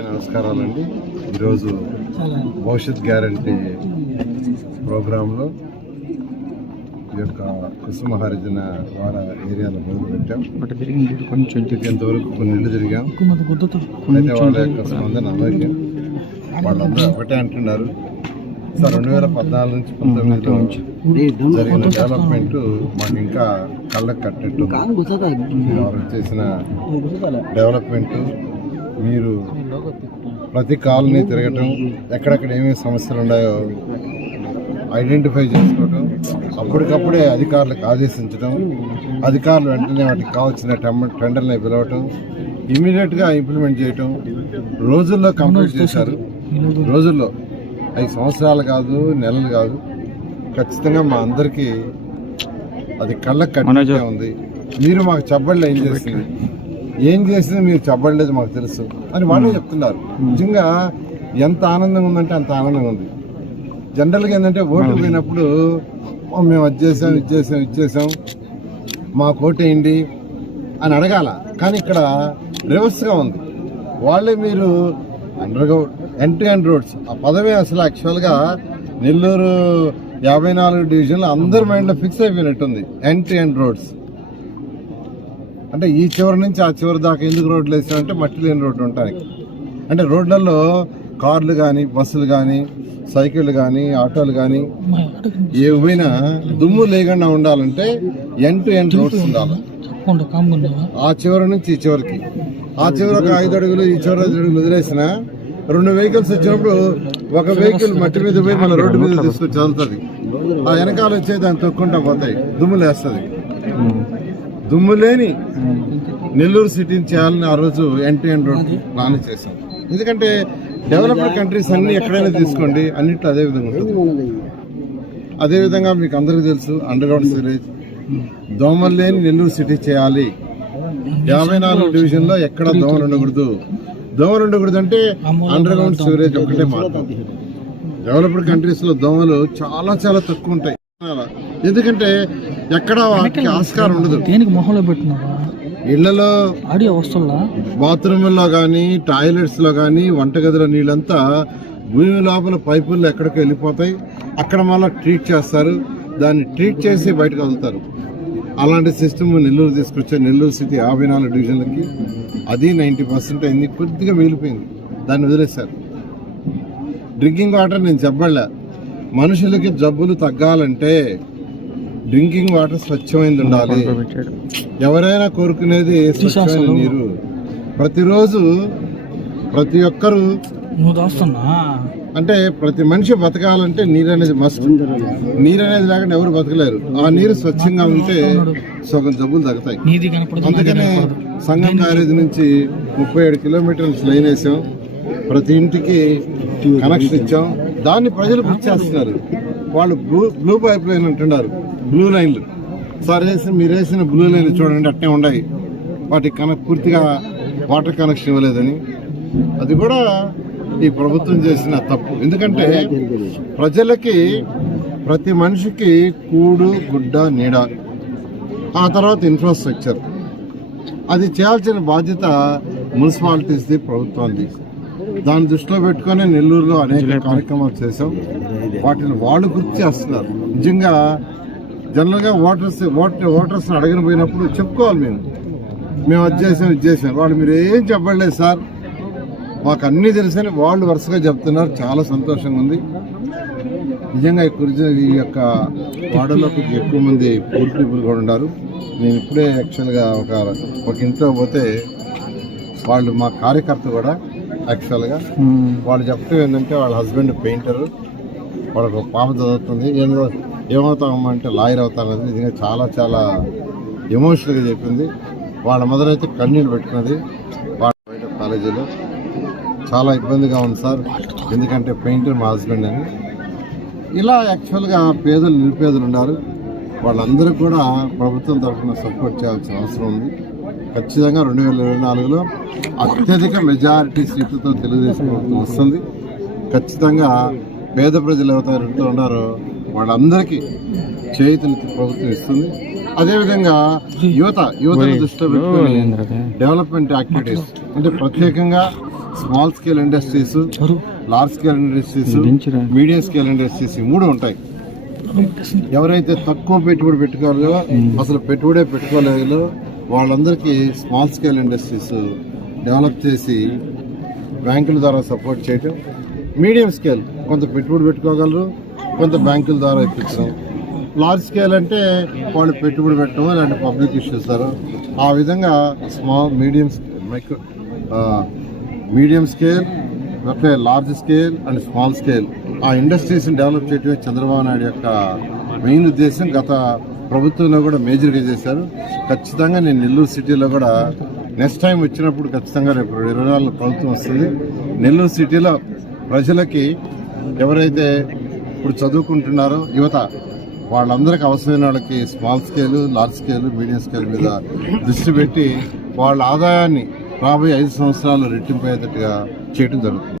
నమస్కారాలండి. ఈరోజు భవిష్యత్ గ్యారంటీ ప్రోగ్రాంలో ఈ యొక్క కుసుమ హరిజన వాడ ఏరియాలో మొదలు పెట్టాం. కొంచెం ఇంతవరకు కొన్ని ఇళ్ళు తిరిగాం. అయితే వాళ్ళ యొక్క స్పందన అందరికీ వాళ్ళందరూ ఒకటే అంటున్నారు. సార్ రెండు వేల పద్నాలుగు నుంచి పంతొమ్మిదిలో జరిగిన డెవలప్మెంట్ మాకు ఇంకా కళ్ళకు కట్టేట్టు వారు చేసిన డెవలప్మెంట్ మీరు ప్రతి కాలనీ తిరగటం ఎక్కడెక్కడ ఏమేమి సమస్యలు ఉన్నాయో ఐడెంటిఫై చేసుకోవటం అప్పటికప్పుడే అధికారులకు ఆదేశించడం అధికారులు వెంటనే వాటికి కావాల్సిన టెండర్ని పిలవటం ఇమీడియట్గా ఇంప్లిమెంట్ చేయటం రోజుల్లో కంప్లీట్ చేశారు. రోజుల్లో ఐదు సంవత్సరాలు కాదు నెలలు కాదు. ఖచ్చితంగా మా అందరికీ అది కళ్ళకు కట్టినట్టే ఉంది. మీరు మాకు చెప్పబడలే ఏం చేస్తుంది? ఏం చేసింది మీరు చెప్పబడలేదు మాకు తెలుసు. అని వాళ్ళే చెప్తున్నారు. నిజంగా ఎంత ఆనందంగా ఉందంటే అంత ఆనందంగా ఉంది. జనరల్గా ఏంటంటే ఓట్లు పోయినప్పుడు "ఓ, మేము అది చేసాం ఇది చేసాం ఇది చేసాం మా కోటేయండి అని అడగాల. కానీ ఇక్కడ రివర్స్గా ఉంది. వాళ్ళే మీరు ఎండ్ టు ఎండ్ రోడ్స్. ఆ పదమే అసలు యాక్చువల్గా నెల్లూరు యాభై నాలుగు డివిజన్లో అందరి మైండ్లో ఫిక్స్ అయిపోయినట్టుంది. To end roads. అంటే ఈ చివరి నుంచి ఆ చివరి దాకా ఎందుకు రోడ్లు వేసామంటే మట్టి లేని రోడ్డు ఉండటానికి అంటే రోడ్లలో కార్లు కానీ బస్సులు కానీ సైకిళ్ళు కానీ ఆటోలు కానీ ఏవైనా దుమ్ము లేకుండా ఉండాలంటే ఎండ్ టు ఎండ్ రోడ్స్ ఉండాలి. ఆ చివరి నుంచి ఈ చివరికి. ఆ చివరి ఒక ఐదు అడుగులు ఈ చివరి ఐదు అడుగులు వదిలేసిన రెండు వెహికల్స్ వచ్చినప్పుడు ఒక వెహికల్ మట్టి మీద పోయి మన రోడ్డు మీద తీసుకొచ్చి చదువుతుంది ఆ వెనకాల వచ్చే దాన్ని తొక్కుంటా పోతాయి. దుమ్ము లేస్తుంది దుమ్ము లేని నెల్లూరు సిటీని చేయాలని ఆ రోజు ఎన్ ఎండ్ రోడ్ ప్లాన్ చేశాం ఎందుకంటే డెవలప్డ్ కంట్రీస్ అన్ని ఎక్కడైనా తీసుకోండి అన్నిట్లో అదే విధంగా ఉంటుంది. అదేవిధంగా మీకు అందరికీ తెలుసు అండర్ గ్రౌండ్ సివరేజ్ దోమలు లేని నెల్లూరు సిటీ చేయాలి. యాభై నాలుగు డివిజన్లో ఎక్కడ దోమలు ఉండకూడదు. దోమలు ఉండకూడదు అంటే అండర్ గ్రౌండ్ సివరేజ్ ఒకటే మార్గం. డెవలప్డ్ కంట్రీస్లో దోమలు చాలా చాలా తక్కువ ఉంటాయి. ఎందుకంటే ఎక్కడ ఆస్కారం ఉండదు. దేనికి మొహంలో పెట్టినారా ఇళ్ళలో ఆడియో వస్తుల్లా బాత్రూంలో కానీ టాయిలెట్స్లో కానీ వంటగదిలో నీళ్ళంతా భూమి లోపల పైపుల్లో ఎక్కడికి వెళ్ళిపోతాయి. అక్కడ మళ్ళీ ట్రీట్ చేస్తారు. దాన్ని ట్రీట్ చేసి బయటకు వదులుతారు. అలాంటి సిస్టమ్ నెల్లూరు తీసుకొచ్చే నెల్లూరు సిటీ యాభై నాలుగు డివిజన్లకి. అది నైంటీ పర్సెంట్ అయింది. కొద్దిగా మిగిలిపోయింది. దాన్ని వదిలేశారు. డ్రింకింగ్ వాటర్ నేను చెప్పలే మనుషులకి జబ్బులు తగ్గాలంటే డ్రింకింగ్ వాటర్ స్వచ్ఛమైంది ఉండాలి ఎవరైనా కోరుకునేది స్వచ్ఛమైన నీరు. ప్రతిరోజు ప్రతి ఒక్కరు నువ్వు దాస్తున్నా? అంటే ప్రతి మనిషి బతకాలంటే నీరు అనేది మస్ట్ నీరు అనేది లేకుండా ఎవరు బతకలేరు. ఆ నీరు స్వచ్ఛంగా ఉంటే సగం జబ్బులు తగ్గుతాయి. నీది కనపడదు నాది అందుకనే. సంగం బ్యారేజ్ నుంచి ముప్పై ఏడు కిలోమీటర్లు లైన్ వేసాం. ప్రతి ఇంటికి కనెక్షన్ ఇచ్చాం. దాన్ని ప్రజలు గుర్తిస్తున్నారు వాళ్ళు బ్లూ బ్లూ పైప్ లైన్ అంటున్నారు బ్లూ లైన్లు సార్ వేసిన మీరు వేసిన బ్లూ లైన్లు చూడండి అట్నే ఉన్నాయి. వాటికి కనెక్ట్ పూర్తిగా వాటర్ కనెక్షన్ ఇవ్వలేదని. అది కూడా ఈ ప్రభుత్వం చేసిన తప్పు. ఎందుకంటే ప్రజలకి ప్రతి మనిషికి కూడు గుడ్డ నీడ ఆ తర్వాత ఇన్ఫ్రాస్ట్రక్చర్ అది చేయాల్సిన బాధ్యత మున్సిపాలిటీస్ది ప్రభుత్వానికి దాన్ని దృష్టిలో పెట్టుకొని నెల్లూరులో అనేక కార్యక్రమాలు చేశాం. వాటిని వాళ్ళు గుర్తు చేస్తున్నారు. నిజంగా జనరల్గా ఓటర్స్ ఓటర్ ఓటర్స్ అడగన పోయినప్పుడు చెప్పుకోవాలి మేము. మేము అది చేసాం ఇది చేసాం. వాళ్ళు మీరు ఏం చెప్పలేదు సార్. మాకు అన్నీ తెలుసని వాళ్ళు వరుసగా చెప్తున్నారు. చాలా సంతోషంగా ఉంది. నిజంగా ఈ కురిజ ఈ యొక్క వాడలో ఎక్కువ మంది పూర్ పీపుల్ కూడా ఉన్నారు. నేను ఇప్పుడే యాక్చువల్గా ఒక ఒక ఇంట్లో పోతే వాళ్ళు మా కార్యకర్త కూడా యాక్చువల్గా వాళ్ళు చెప్తూ ఏంటంటే వాళ్ళ హస్బెండ్ పెయింటర్ వాళ్ళకు ఒక పాప చదువుతుంది. ఏదో ఏమవుతామమ్మా అంటే లాయర్ అవుతానది నిజంగా చాలా చాలా ఎమోషనల్గా చెప్పింది. వాళ్ళ మదర్ అయితే కన్నీళ్ళు పెట్టుకున్నది. వాళ్ళ బయట కాలేజీలో చాలా ఇబ్బందిగా ఉంది సార్. ఎందుకంటే పెయింటర్ మా హస్బెండ్ అని. ఇలా యాక్చువల్గా పేదలు నిరుపేదలు ఉన్నారు. వాళ్ళందరికీ కూడా ప్రభుత్వం తరఫున సపోర్ట్ చేయాల్సిన అవసరం ఉంది. ఖచ్చితంగా రెండు వేల ఇరవై నాలుగులో అత్యధిక మెజారిటీ సీట్లతో తెలుగుదేశం ప్రభుత్వం వస్తుంది. ఖచ్చితంగా పేద ప్రజలు ఎవరైతే ఉన్నారో వాళ్ళందరికీ చేతులకి ప్రభుత్వం ఇస్తుంది. అదేవిధంగా యువత యువతను దృష్టిలో పెట్టుకుని డెవలప్మెంట్ యాక్టివిటీస్ అంటే ప్రత్యేకంగా small scale industries large scale industries medium scale industries మూడు ఉంటాయి. ఎవరైతే తక్కువ పెట్టుబడి పెట్టుకోలేదో అసలు పెట్టుబడే పెట్టుకోలేదో. వాళ్ళందరికీ స్మాల్ స్కేల్ ఇండస్ట్రీస్ డెవలప్ చేసి బ్యాంకుల ద్వారా సపోర్ట్ చేయటం. మీడియం స్కేల్ కొంత పెట్టుబడి పెట్టుకోగలరు కొంత బ్యాంకుల ద్వారా ఇప్పించడం. లార్జ్ స్కేల్ అంటే వాళ్ళు పెట్టుబడి పెట్టడం ఇలాంటి పబ్లిక్ ఇష్యూస్ ద్వారా. ఆ విధంగా small medium micro medium scale అట్లే large scale and small scale ఆ ఇండస్ట్రీస్ని డెవలప్ చేయడమే చంద్రబాబు నాయుడు యొక్క మెయిన్ ఉద్దేశం. గత ప్రభుత్వంలో కూడా మేజర్గా చేశారు. ఖచ్చితంగా నేను నెల్లూరు సిటీలో కూడా నెక్స్ట్ టైం వచ్చినప్పుడు ఖచ్చితంగా రేపు ఇరవై నాలుగు ప్రభుత్వం వస్తుంది. నెల్లూరు సిటీలో ప్రజలకి ఎవరైతే ఇప్పుడు చదువుకుంటున్నారో యువత వాళ్ళందరికీ అవసరమైన వాళ్ళకి small scale large scale medium scale మీద దృష్టి పెట్టి వాళ్ళ ఆదాయాన్ని రాబోయే ఐదు సంవత్సరాలు రెట్టింపు అయ్యేటట్టుగా చేయడం జరుగుతుంది.